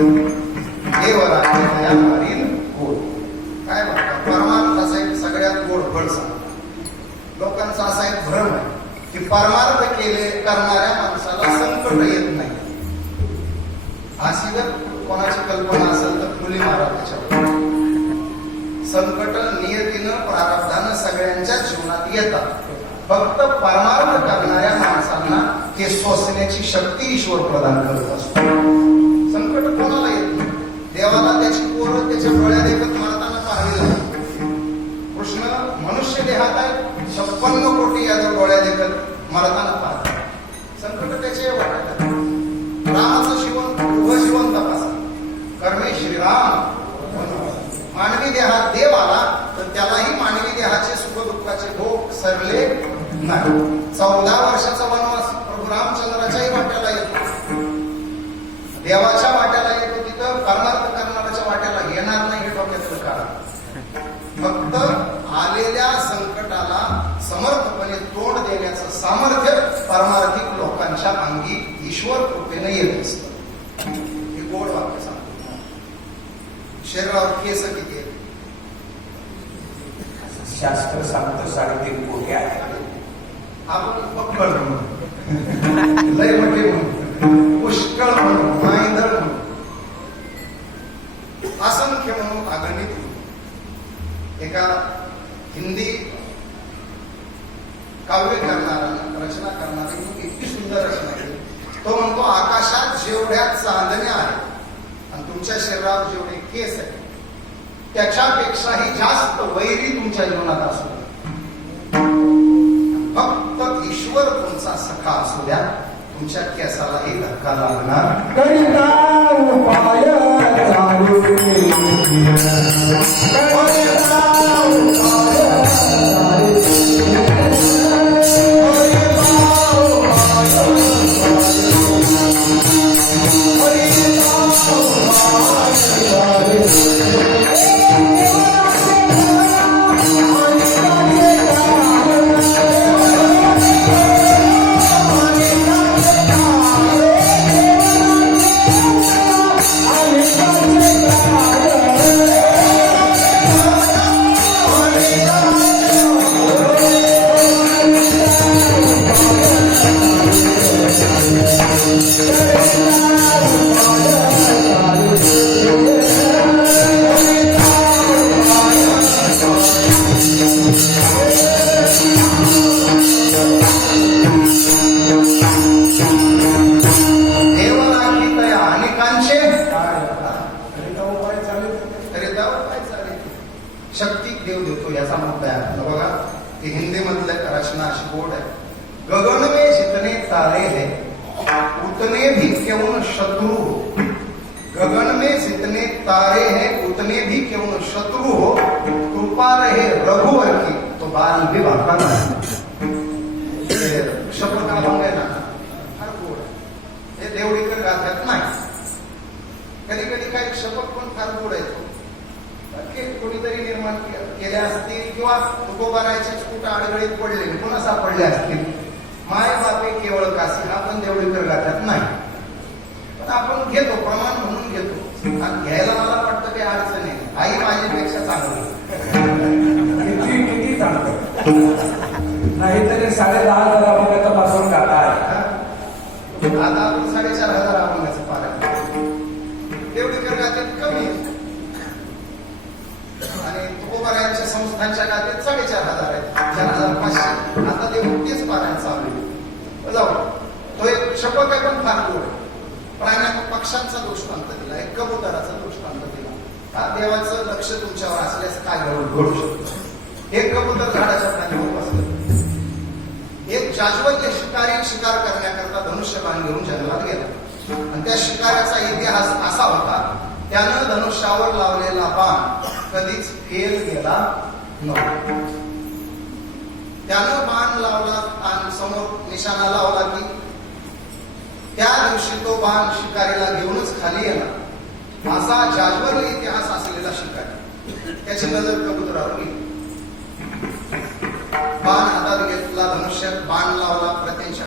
देव राजा मारील गोड. काय म्हणतात परमार्थ असा एक सगळ्यात गोड फळसा लोकांचा असा एक भ्रम आहे की परमार्थ केले करणाऱ्या माणसाला संकट येत नाही. अशी जर कोणाची कल्पना असेल तर फुली मारा त्याच्यावर संकट नियतीनं प्रारब्धानं सगळ्यांच्या जीवनात येतात. फक्त परमार्थ करणाऱ्या माणसांना ते सोसण्याची शक्ती ईश्वर प्रदान करत असतो. संकट देवाला त्याची पोरं त्याच्या डोळ्या देखत मारताना पाहिलं कृष्ण मनुष्य देहात आहे छप्पन्न कोटी या डोळ्या देखत मारताना पाहतात. संकट त्याचे वाटत रामाचं जीवन उभं जीवन तपासा कर्मे श्रीराम मानवी देहात देव आला तर त्यालाही मानवी देहाचे सुख दुःखाचे भोग सरले नाही. चौदा वर्षाचा वनवास फक्त आलेल्या संकटाला समर्थपणे तोंड देण्याचं सामर्थ्य परमार्थिक लोकांच्या अंगी ईश्वर कृपेने येत असत. हे गोड वाक्य सांगतो. शरीरावर केस किती आहेत? शास्त्र सांगतं साडेतीन कोटी आहे आपण पक्कड म्हणू लय म्हणू पुष्कळ म्हणू मायंदळ म्हणू असंख्य म्हणू अगणित म्हणू एका हिंदी काव्य करणारा रचना करणारी इतकी सुंदर रचना केली तो म्हणतो आकाशात जेवढ्या चांदण्या आहेत आणि तुमच्या शरीरावर जेवढे केस आहेत त्याच्यापेक्षाही जास्त वैरी तुमच्या जीवनात असू फक्त ईश्वर तुमचा सखा असू द्या. तुमच्या केसालाही धक्का लागणार देव देतो याचा मुद्दा आहे बघा ते हिंदी मधलं रचना अशी बोर्ड आहे गगन में जितने तारे हैं, उतने भी क्यों शत्रु हो? गगन में जितने तारे हैं, उतने भी क्यों शत्रु हो? कृपा रहे रघुवर की तो बाल भी भाका शपथ अभंग आहे ना फार गोड. हे देवडीकर गाथ्यात नाही कधी कधी काही शपथ पण फार गोड तो. की कोणीतरी निर्माण के- केल्या असतील किंवा तुकोबारायच्या कुठं अडगळीत पडले पुन्हा सापडले असतील. माय बापे केवळ काशी आपण देवळीकर देवडीकर नाही. पण आपण घेतो प्रमाण म्हणून घेतो. आणि घ्यायला मला वाटतं काही अडचण आहे आई माझ्यापेक्षा चांगली. किती किती चांगलं. नाहीतरी साडे दहा संस्थांच्या गाथ्यात साडेचार हजार आहेत. चार हजार पाचशे आता ते नुकतीच पारायण चालू आहे. जाऊ. तो एक शपथ आहे पण फार गोड प्राण्या पक्षांचा दृष्टांत दिला एक कबुतराचा दृष्टांत दिला. हा देवाचं लक्ष तुमच्यावर असल्यास काय घडू घडू शकतो? एक कबुतर झाडाच्या खाली बसलं एक शाश्वत शिकारी शिकार करण्याकरता धनुष्यबाण घेऊन जंगलात गेला. आणि त्या शिकाराचा इतिहास असा होता त्यानं धनुष्यावर लावलेला बाण कधीच फेल गेला त्यानं बाण लावला आणि समोर निशाणा लावला की त्या दिवशी तो बाण शिकारीला घेऊनच खाली येणार असा जाजवर इतिहास असलेला शिकारी. त्याची नजर कबुतरावर गेली. बाण हातात घेतला धनुष्यात बाण लावला प्रत्यक्ष